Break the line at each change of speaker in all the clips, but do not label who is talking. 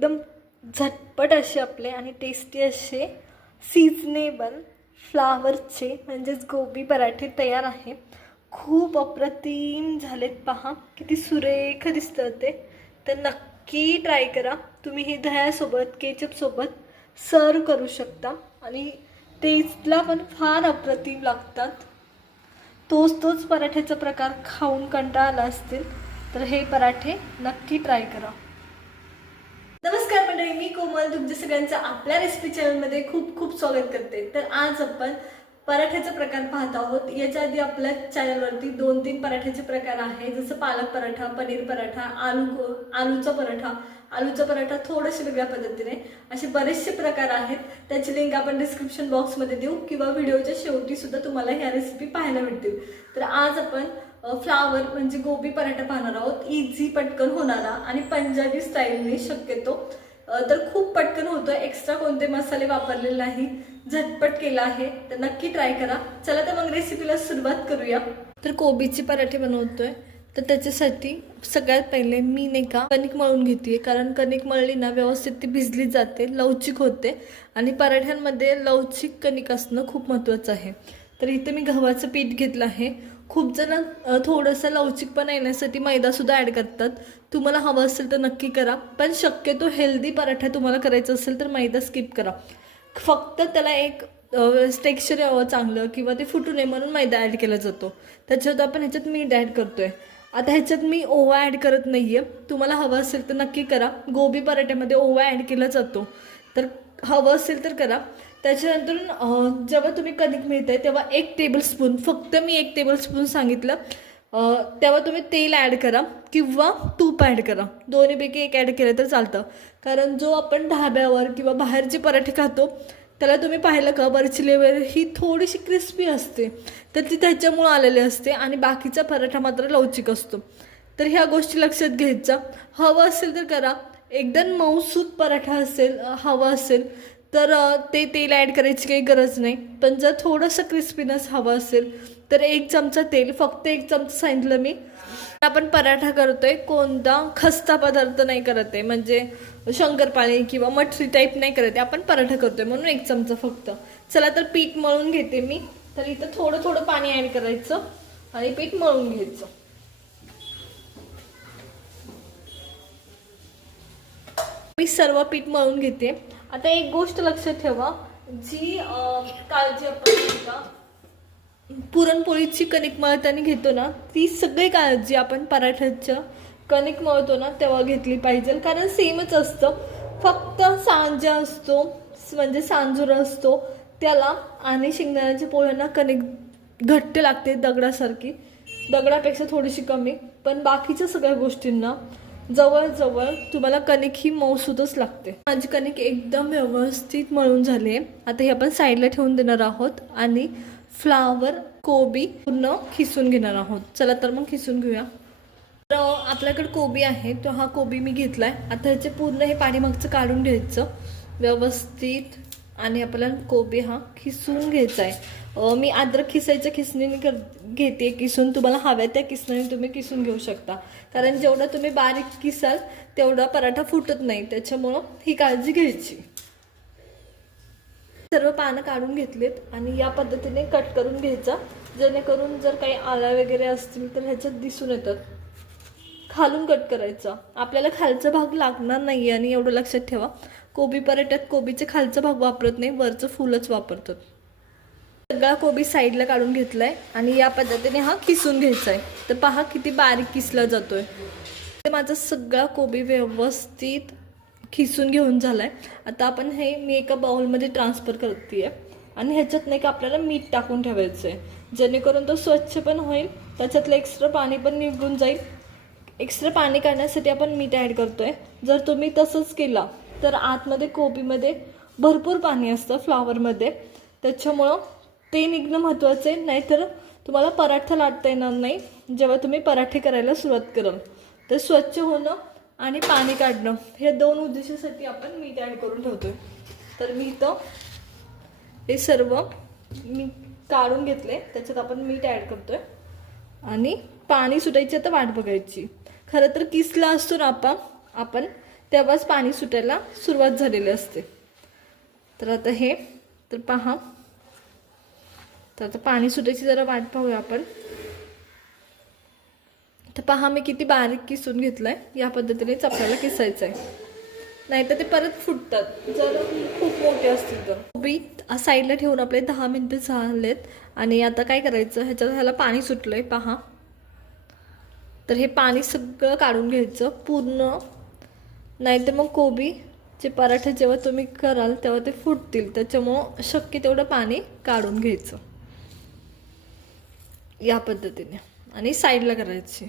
एकदम झटपट असे आपले आणि टेस्टी असे सीझनेबल फ्लावरचे म्हणजेच गोबी पराठे तयार आहे. खूप अप्रतिम झालेत पहा. किती सुरेख दिसतं ते. तर नक्की ट्राय करा. तुम्ही हे दह्यासोबत केचपसोबत सर्व करू शकता. आणि टेस्टला पण फार अप्रतिम लागतात. तोच तोच पराठ्याचा प्रकार खाऊन कंटाळला असतील तर हे पराठे नक्की ट्राय करा. नमस्कार मी कोमल तुमच्या सगळ्यांचं आपल्या रेसिपी चॅनलमध्ये खूप खूप स्वागत करते. तर आज आपण पराठ्याचा प्रकार पाहत आहोत. याच्या आधी आपल्या चॅनलवरती दोन तीन पराठ्याचे प्रकार आहे जसं पालक पराठा पनीर पराठा आलू आलूचा पराठा. आलूचा पराठा थोडेसे वेगळ्या पद्धतीने. असे बरेचसे प्रकार आहेत. त्याची लिंक आपण डिस्क्रिप्शन बॉक्समध्ये देऊ किंवा व्हिडिओच्या शेवटी सुद्धा तुम्हाला ह्या रेसिपी पाहायला मिळतील तर आज आपण फ्लावर म्हणजे गोबी पराठा पाहणार आहोत. इझी पटकन होणारा आणि पंजाबी स्टाईलने शक्यतो तर खूप पटकन होतोय. एक्स्ट्रा कोणते मसाले वापरलेले नाही. झटपट केला आहे. तर नक्की ट्राय करा. चला तर मग रेसिपीला सुरुवात करूया. तर कोबीचे पराठे बनवतोय. तर त्याच्यासाठी सगळ्यात पहिले मी नाही का कणिक मळून घेते कारण कणिक मळली ना व्यवस्थित ती भिजली जाते लवचिक होते. आणि पराठ्यांमध्ये लवचिक कणिक असणं खूप महत्त्वाचं आहे. तर इथे मी गव्हाचं पीठ घेतलं आहे. खूप जण थोडंसं लवचिकपणा येण्यासाठी मैदासुद्धा ॲड करतात. तुम्हाला हवं असेल तर नक्की करा. पण शक्यतो हेल्दी पराठा तुम्हाला करायचा असेल तर मैदा स्किप करा. फक्त त्याला एक टेक्स्चर यावं चांगलं किंवा ते फुटू नये म्हणून मैदा ॲड केला जातो. त्याच्यात आपण ह्याच्यात मीठ ॲड करतो आहे आता ह्याच्यात मी ओवा ॲड करत नाही आहे तुम्हाला हवं असेल तर नक्की करा. गोबी पराठ्यामध्ये ओवा ॲड केला जातो. तर हवं असेल तर करा. त्याच्यानंतर जेव्हा तुम्ही कणिक मिळते तेव्हा एक टेबलस्पून फक्त मी एक टेबलस्पून सांगितलं. तेव्हा तुम्ही तेल ॲड करा किंवा तूप ॲड करा. दोन्हीपैकी एक ॲड केलं तर चालतं. कारण जो आपण ढाब्यावर किंवा बाहेरचे पराठे खातो त्याला तुम्ही पाहिलं का बर्चिलेवर ही थोडीशी क्रिस्पी असते. तर ती त्याच्यामुळं आलेली असते आणि बाकीचा पराठा मात्र लवचिक असतो. तर ह्या गोष्टी लक्षात घ्यायच्या. हवं असेल तर करा. एकदम मऊसूत पराठा असेल हवा असेल तर ते तेल ॲड करायची काही गरज नाही. पण जर थोडंसं क्रिस्पीनेस हवं असेल तर एक चमचा तेल फक्त एक चमचा सांगितलं मी. आपण पराठा करतो आहे कोणता खस्ता पदार्थ नाही करत आहे. म्हणजे शंकरपाळी किंवा मठरी टाईप नाही करत आहे. आपण पराठा करतोय म्हणून एक चमचा फक्त. चला तर पीठ मळून घेते मी. तर इथं थोडं थोडं पाणी ॲड करायचं आणि पीठ मळून घ्यायचं. मी सर्व पीठ मळून घेते. आता एक गोष्ट लक्षात ठेवा जी काळजी आपण पुरणपोळीची कणिक मळताना घेतो ना ती सगळी काळजी आपण पराठ्याच्या कणिक मळतो ना तेव्हा घेतली पाहिजे. कारण सेमच असतं. फक्त सांजा असतो म्हणजे सांजूर असतो त्याला आणि शेंगदाण्याच्या पोळ्यांना कणिक घट्ट लागते दगडासारखी. दगडापेक्षा थोडीशी कमी. पण बाकीच्या सगळ्या गोष्टींना जवळजवळ तुम्हाला कणिक ही मऊसूतच लागते. माझी कणिक एकदम व्यवस्थित मळून झाली आहे. आता हे आपण साईडला ठेवून देणार आहोत आणि फ्लावर कोबी पूर्ण खिसून घेणार आहोत. चला तर मग खिसून घेऊया. तर आपल्याकडे कोबी आहे तो हा कोबी मी घेतलाय. आता ह्याचे पूर्ण हे पाठीमागचं काढून घ्यायचं. व्यवस्थित. आणि आपल्याला कोबी हा खिसून घ्यायचा आहे. मी अद्रक खिसायच्या खिसणीने कर घेते किसून तुम्हाला हव्या त्या किसणीने तुम्ही किसून घेऊ शकता. कारण जेवढं तुम्ही बारीक किसाल तेवढा पराठा फुटत नाही. त्याच्यामुळं ही काळजी घ्यायची. सर्व पानं काढून घेतलीत आणि या पद्धतीने कट करून घ्यायचा. जेणेकरून जर काही आळ्या वगैरे असतील तर ह्याच्यात दिसून येतात खालून कट करायचा. आपल्याला खालचा भाग लागणार नाही आणि एवढं लक्षात ठेवा. कोबी पराठ्यात कोबीचे खालचा भाग वापरत नाही वरचं फुलच वापरतात. सगळा कोबी साईडला काढून घेतलाय आणि या पद्धतीने हा किसून घ्यायचा आहे तर पहा किती बारीक किसला जातोय. ते माझा सगळा कोबी व्यवस्थित खिसून घेऊन झालाय. आता आपण हे मी एका बाउलमध्ये ट्रान्सफर करते आणि ह्याच्यात नाही का आपल्याला मीठ टाकून ठेवायचं आहे जेणेकरून तो स्वच्छ पण होईल त्याच्यातलं एक्स्ट्रा पाणी पण निघून जाईल. एक्स्ट्रा पाणी काढण्यासाठी आपण मीठ ॲड करतो आहे जर तुम्ही तसंच केला तर आतमध्ये कोबीमध्ये भरपूर पाणी असतं फ्लावरमध्ये त्याच्यामुळं ते निघणं महत्त्वाचं आहे. नाहीतर तुम्हाला पराठा लाटता येणार नाही. जेव्हा तुम्ही पराठे करायला सुरुवात कराल तर स्वच्छ होणं आणि पाणी काढणं हे दोन उद्देशासाठी आपण मीठ ॲड करून ठेवतो आहे तर मी इथं हे सर्व मी काढून घेतले. त्याच्यात आपण मीठ ॲड करतो आहे आणि पाणी सुटायची आता वाट बघायची. खरं तर किसला असतो ना आपण आपण तेव्हाच पाणी सुटायला सुरुवात झालेली असते. तर आता हे तर पहा. तर आता पाणी सुटायची जरा वाट पाहूया आपण. तर पहा मी किती बारीक किसून घेतलंय. या पद्धतीनेच आपल्याला किसायचं आहे नाही तर ते परत फुटतात. जर खूप मोठे असतील तर. कोबी साईडला ठेवून आपले दहा मिनटं झालेत. आणि आता काय करायचं? ह्याच्यात ह्याला पाणी सुटलंय पहा. तर हे पाणी सगळं काढून घ्यायचं पूर्ण. नाहीतर मग कोबी जे पराठे जेव्हा तुम्ही कराल तेव्हा ते फुटतील. त्याच्यामुळं शक्य तेवढं पाणी काढून घ्यायचं. या पद्धतीने. आणि साईडला करायची.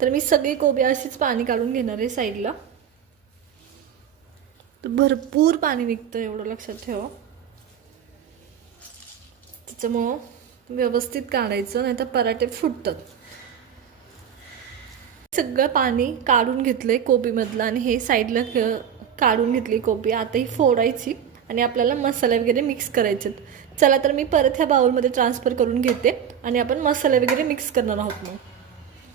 तर मी सगळी कोबी अशीच पाणी काढून घेणार आहे साईडला तर भरपूर पाणी निघतं एवढं लक्षात ठेवा. त्याच्यामुळं व्यवस्थित काढायचं नाही तर पराठे फुटतात. सगळं पाणी काढून घेतलंय कोबीमधलं आणि हे साईडला काढून घेतली कोबी. आता ही फोडायची. आणि आपल्याला मसाले वगैरे मिक्स करायचे चला तर मी परत ह्या बाउलमध्ये ट्रान्सफर करून घेते आणि आपण मसाले वगैरे मिक्स करणार आहोत मग.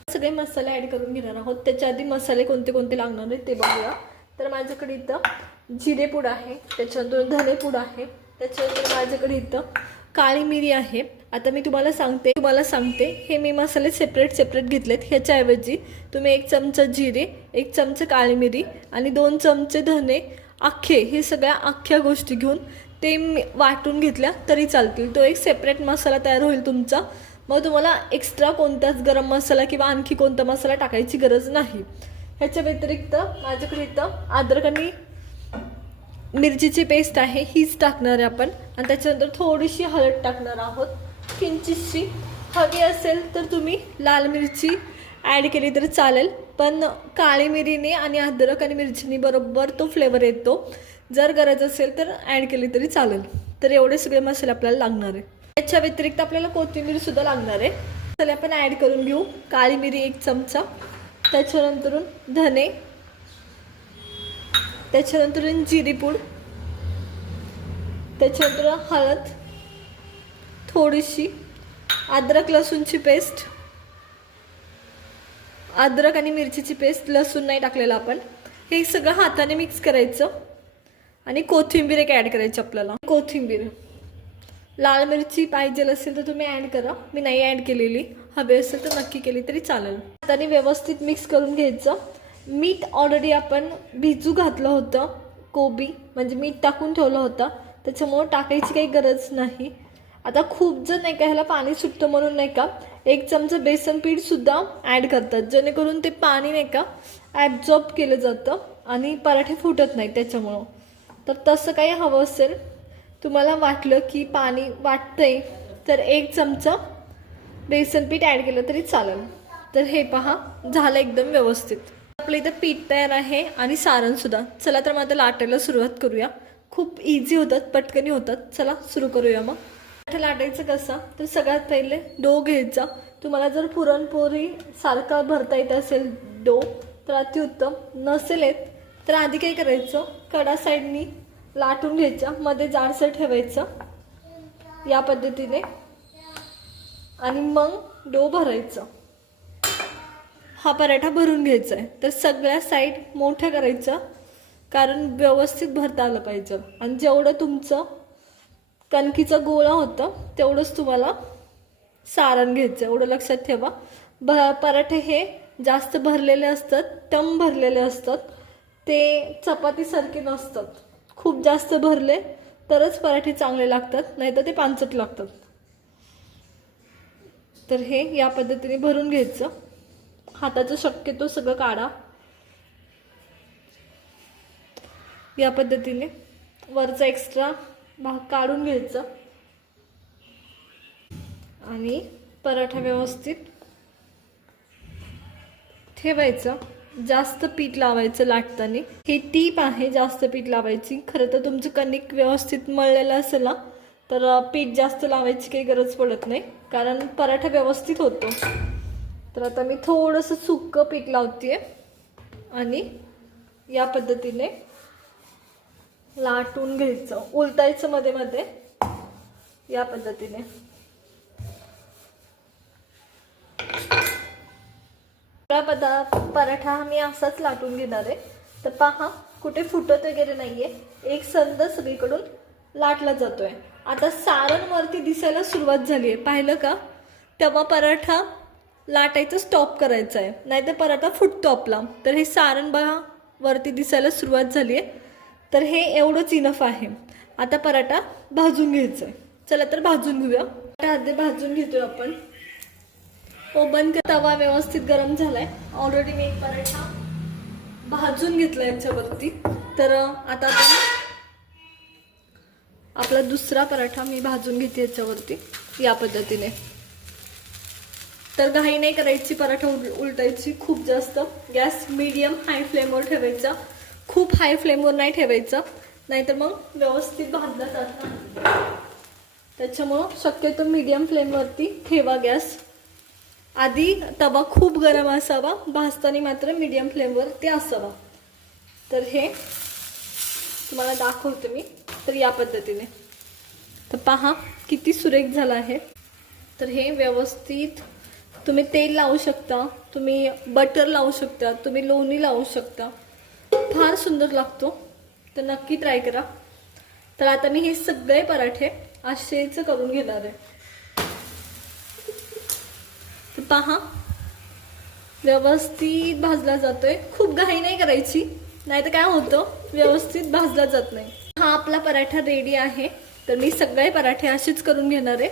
सगळे मसाले ॲड करून घेणार आहोत. त्याच्या आधी मसाले कोणते कोणते लागणार आहेत ते बघूया. तर माझ्याकडे इथं जिरेपूड आहे त्याच्यानंतर धनेपूड आहे त्याच्यानंतर माझ्याकडे इथं काळी मिरी आहे. आता मी तुम्हाला सांगते तुम्हाला सांगते हे मी मसाले सेपरेट सेपरेट घेतलेत. ह्याच्याऐवजी तुम्ही एक चमचा जिरे एक चमचा काळी मिरी आणि दोन चमचे धने अख्खे हे सगळ्या अख्ख्या गोष्टी घेऊन ते मी वाटून घेतल्या तरी चालतील. तो एक सेपरेट मसाला तयार होईल तुमचा. मग तुम्हाला एक्स्ट्रा कोणताच गरम मसाला किंवा आणखी कोणता मसाला टाकायची गरज नाही. ह्याच्या व्यतिरिक्त माझ्याकडे इथं अद्रक आणि मिरचीची पेस्ट आहे हीच टाकणार आहे आपण. आणि त्याच्यानंतर थोडीशी हळद टाकणार आहोत. किंचितशी. हवी असेल तर तुम्ही लाल मिरची ॲड केली तर चालेल. पण काळी मिरीने आणि अद्रक आणि मिरचीने बरोबर तो फ्लेवर येतो. जर गरज असेल तर ॲड केली तरी चालेल. तर एवढे सगळे मसाले आपल्याला लागणार आहे. याच्या व्यतिरिक्त आपल्याला कोथिंबीरसुद्धा लागणार आहे. मसाले आपण ॲड करून घेऊ. काळी मिरी एक चमचा. त्याच्यानंतरून धने. त्याच्यानंतर जिरीपूड त्याच्यानंतर हळद. थोडीशी. अद्रक लसूणची पेस्ट अद्रक आणि मिरचीची पेस्ट लसूण नाही टाकलेलं आपण. हे सगळं हाताने मिक्स करायचं. आणि कोथिंबीर एक ॲड करायची आपल्याला. कोथिंबीर. लाल मिरची पाहिजे असेल तर तुम्ही ॲड करा. मी नाही ॲड केलेली. हवे असेल तर नक्की केली तरी चालेल. हाताने व्यवस्थित मिक्स करून घ्यायचं. मीठ ऑलरेडी आपण भिजू घातलं होतं. कोबी म्हणजे मीठ टाकून ठेवलं होतं. त्याच्यामुळं टाकायची काही गरज नाही. आता खूप जर नाही का ह्याला पाणी सुटतं म्हणून नाही का एक चमचा बेसन पीठसुद्धा ॲड करतात. जेणेकरून ते पाणी नाही का ॲब्झॉर्ब केलं जातं आणि पराठे फुटत नाही त्याच्यामुळं. तर तसं काही हवं असेल तुम्हाला वाटलं की पाणी वाटतंय तर एक चमचा बेसन पीठ ॲड केलं तरी चालेल. तर हे पहा झालं एकदम व्यवस्थित. आपलं इथं पीठ तयार आहे आणि सारणसुद्धा चला तर मग आता लाटायला सुरुवात करूया. खूप इझी होतात पटकनी होतात. चला सुरू करूया मग. लाटायचं कसं? तर सगळ्यात पहिले डो घ्यायचा. तुम्हाला जर पुरणपोळी सारखा भरता येत असेल डो तर अतिउत्तम. नसेल येत तर आधी काय करायचं? कडा साईडनी लाटून घ्यायचा. मध्ये जाडसर ठेवायचं या पद्धतीने. आणि मग डो भरायचं. हा पराठा भरून घ्यायचा आहे तर सगळ्या साईड मोठ्या करायचं. कारण व्यवस्थित भरता आलं पाहिजे. आणि जेवढं तुमचं कणकीचा गोळा होतं तेवढंच तुम्हाला सारण घ्यायचं. एवढं लक्षात ठेवा. भ पराठे हे जास्त भरलेले असतात टम भरलेले असतात. ते चपातीसारखे नसतात. खूप जास्त भरले तरच पराठे चांगले लागतात नाही तर ते पांचट लागतात. तर हे या पद्धतीने भरून घ्यायचं. हाताचं शक्यतो सगळं काढा. या पद्धतीने वरचा एक्स्ट्रा भाग काढून घ्यायचं. आणि पराठा व्यवस्थित ठेवायचं. जास्त पीठ लावायचं लाटताना. हे टीप आहे जास्त पीठ लावायची. खरं तर तुमचं कणिक व्यवस्थित मळलेलं असेल ना तर पीठ जास्त लावायची काही गरज पडत नाही. कारण पराठा व्यवस्थित होतो. तर आता मी थोडंसं सुक्कं पीठ लावते आणि या पद्धतीने लाटून घ्यायचं. उलटायचं मध्ये मध्ये. या पद्धतीने. सगळा पदा पराठा मी असाच लाटून घेणार आहे. तर पहा कुठे फुटत वगैरे नाहीये. एक संद सगळीकडून लाटला जातोय. आता सारण वरती दिसायला सुरुवात झाली आहे पाहिलं का? तेव्हा पराठा लाटायचं स्टॉप करायचं आहे नाहीतर पराठा फुटतो आपला. तर हे सारण बघा वरती दिसायला सुरुवात झाली आहे तर हे एवढंच इनफ आहे. आता पराठा भाजून घ्यायचं आहे चला तर भाजून घेऊया. पराठा आधी भाजून घेतोय आपण. ओपन तवा व्यवस्थित गरम झालाय. ऑलरेडी मी एक पराठा भाजून घेतला याच्यावरती. तर आता आपण आपला दुसरा पराठा मी भाजून घेते याच्यावरती या पद्धतीने. तर घाई नाही करायची पराठा उल उलटायची खूप जास्त. गॅस मीडियम हाय फ्लेमवर ठेवायचा. खूप हाय फ्लेमवर नाही ठेवायचं. नाहीतर मग व्यवस्थित भाजला जात. नाही त्याच्यामुळं शक्यतो मीडियम फ्लेमवरती ठेवा गॅस. आधी तवा खूप गरम असावा. भाजताना मात्र मीडियम फ्लेमवर ते असावा. तर हे तुम्हाला दाखवते मी. तर या पद्धतीने. तर पहा किती सुरेख झाला आहे. तर हे व्यवस्थित तुम्ही तेल लावू शकता. तुम्ही बटर लावू शकता. तुम्ही लोणी लावू शकता. फार सुंदर लागतो. तर नक्की ट्राय करा. तर आता मी हे सगळे पराठे असेच करून घेणार आहे. तर पहा व्यवस्थित भाजला जातोय. खूप घाई नाही करायची नाही तर काय होतं? व्यवस्थित भाजला जात नाही. हा आपला पराठा रेडी आहे. तर मी सगळे पराठे असेच करून घेणार आहे.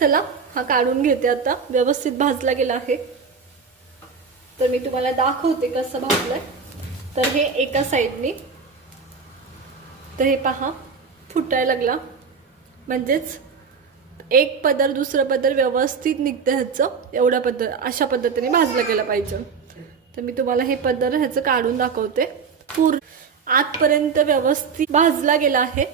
चला हा काढून घेते आता. व्यवस्थित भाजला गेला आहे. तर मी तुम्हाला दाखवते कसं भाजलंय. तर हे एका साईडनी. तर हे पहा फुटायला लागला. म्हणजेच एक पदर दुसरं पदर व्यवस्थित निघतं ह्याचं. एवढ्या पदर अशा पद्धतीने भाजलं गेलं पाहिजे. तर मी तुम्हाला हे पदर ह्याचं काढून दाखवते. पूर आतपर्यंत व्यवस्थित भाजला गेला आहे.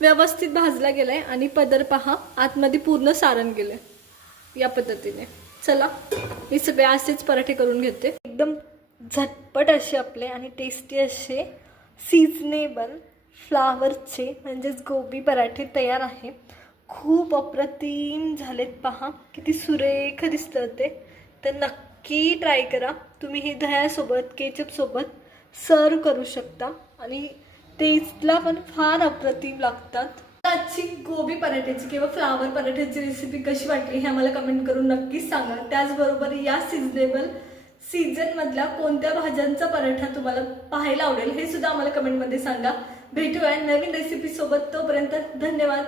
व्यवस्थित भाजला गेलाय आणि पदर पहा आतमध्ये पूर्ण सारण गेलंय. या पद्धतीने. चला मी सगळे असेच पराठे करून घेते. एकदम झटपट असे आपले आणि टेस्टी असे सीझनेबल फ्लावरचे म्हणजेच गोबी पराठे तयार आहे. खूप अप्रतिम झालेत पहा. किती सुरेख दिसतं ते. तर नक्की ट्राय करा. तुम्ही हे दह्यासोबत केचपसोबत सर्व करू शकता. आणि टेस्टला पण फार अप्रतिम लागतात. आजची गोबी पराठ्याची किंवा फ्लावर पराठ्याची रेसिपी कशी वाटली हे आम्हाला कमेंट करून नक्कीच सांगा. त्याचबरोबर या सिजनेबल सीझन मधल्या कोणत्या भाज्यांचा पराठा तुम्हाला पाहायला आवडेल हे सुद्धा आम्हाला कमेंटमध्ये सांगा. भेटूया नवीन रेसिपी सोबत. तोपर्यंत धन्यवाद.